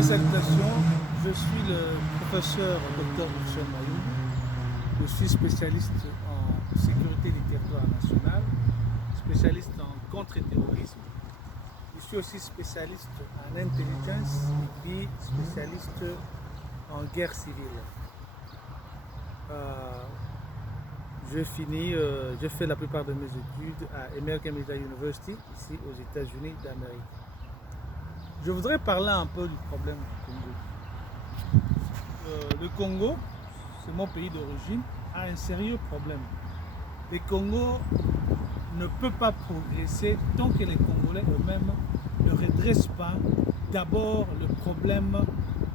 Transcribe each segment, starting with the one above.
Mes salutations, je suis le professeur Dr Hussein Mayoum. Je suis spécialiste en sécurité du territoire national, spécialiste en contre-terrorisme. Je suis aussi spécialiste en intelligence et puis spécialiste en guerre civile. J'ai fait la plupart de mes études à American Military University, ici aux États-Unis d'Amérique. Je voudrais parler un peu du problème du Congo. Le Congo, c'est mon pays d'origine, a un sérieux problème. Le Congo ne peut pas progresser tant que les Congolais eux-mêmes ne redressent pas d'abord le problème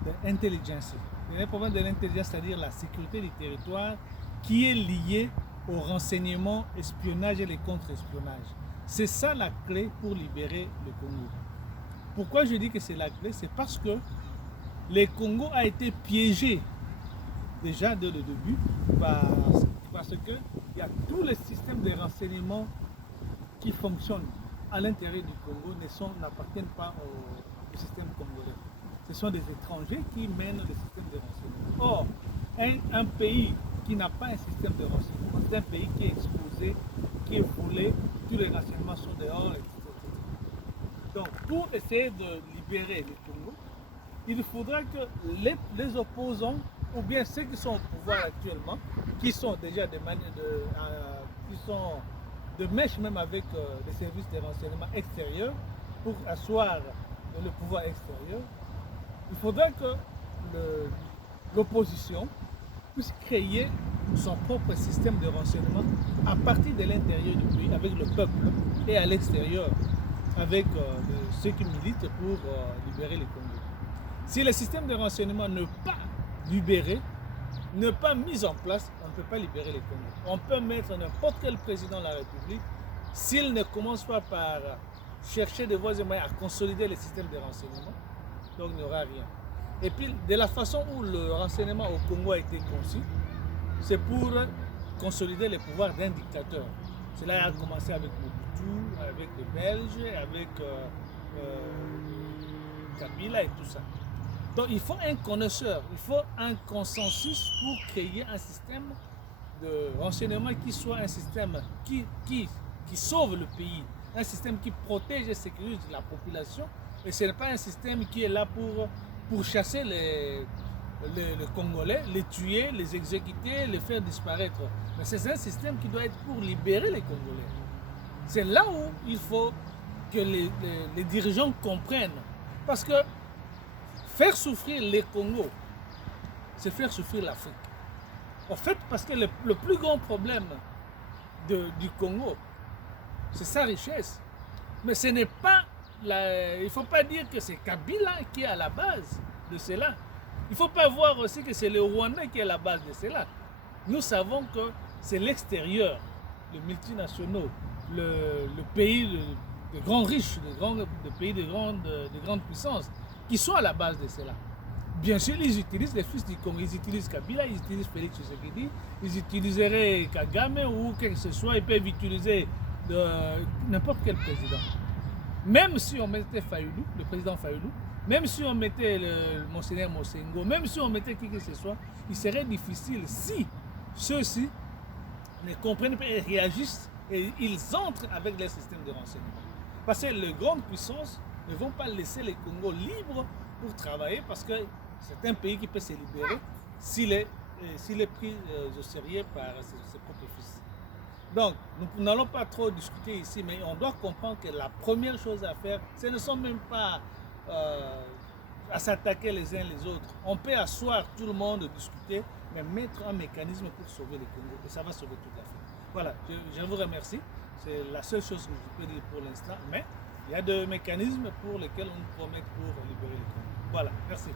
de l'intelligence. Le problème de l'intelligence, c'est-à-dire la sécurité du territoire qui est lié au renseignement, espionnage et les contre-espionnages. C'est ça la clé pour libérer le Congo. Pourquoi je dis que c'est la clé? C'est parce que le Congo a été piégé déjà dès le début parce qu'il y a tous les systèmes de renseignement qui fonctionnent à l'intérieur du Congo n'appartiennent pas au système congolais. Ce sont des étrangers qui mènent le système de renseignement. Or, un pays qui n'a pas un système de renseignement, c'est un pays qui est exposé, qui est volé, tous les renseignements sont dehors, etc. Donc, pour essayer de libérer le Congo, il faudra que les opposants, ou bien ceux qui sont au pouvoir actuellement, qui sont déjà qui sont de mèche même avec les services de renseignement extérieurs, pour asseoir le pouvoir extérieur, il faudra que l'opposition puisse créer son propre système de renseignement à partir de l'intérieur du pays, avec le peuple, et à l'extérieur, avec ceux qui militent pour libérer le Congo. Si le système de renseignement n'est pas libéré, n'est pas mis en place, on ne peut pas libérer le Congo. On peut mettre n'importe quel président de la République, s'il ne commence pas par chercher de voies et moyens à consolider le système de renseignement, donc il n'y aura rien. Et puis, de la façon où le renseignement au Congo a été conçu, c'est pour consolider les pouvoirs d'un dictateur. Cela a commencé avec Mobutu, avec les Belges, avec Kabila et tout ça. Donc il faut un connaisseur, il faut un consensus pour créer un système de renseignement qui soit un système qui sauve le pays, un système qui protège et sécurise la population. Et ce n'est pas un système qui est là pour chasser les Congolais, les tuer, les exécuter, les faire disparaître. Mais c'est un système qui doit être pour libérer les Congolais. C'est là où il faut que les dirigeants comprennent. Parce que faire souffrir les Congos, c'est faire souffrir l'Afrique. En fait, parce que le plus grand problème du Congo, c'est sa richesse. Mais ce n'est pas il ne faut pas dire que c'est Kabila qui est à la base de cela. Il ne faut pas voir aussi que c'est le Rwanda qui est à la base de cela. Nous savons que c'est l'extérieur, les multinationaux, le pays de grands riches, le pays de grandes puissances, qui sont à la base de cela. Bien sûr, ils utilisent les fils du Congo, ils utilisent Kabila, ils utilisent Félix Tshisekedi, ils utiliseraient Kagame ou quel que ce soit, ils peuvent utiliser n'importe quel président. Même si on mettait Fayoulou, le président Fayoulou, même si on mettait le Monseigneur Mosengo, même si on mettait qui que ce soit, il serait difficile si ceux-ci ne comprennent pas et réagissent et ils entrent avec les systèmes de renseignement. Parce que les grandes puissances ne vont pas laisser les Congos libres pour travailler parce que c'est un pays qui peut se libérer s'il est pris au sérieux par ses propres fils. Donc, nous n'allons pas trop discuter ici, mais on doit comprendre que la première chose à faire, ce ne sont même pas à s'attaquer les uns les autres. On peut asseoir tout le monde, discuter, mais mettre un mécanisme pour sauver le Congo. Et ça va sauver toute l'Afrique. Voilà, je vous remercie. C'est la seule chose que je peux dire pour l'instant. Mais il y a des mécanismes pour lesquels on nous promet pour libérer le Congo. Voilà, merci.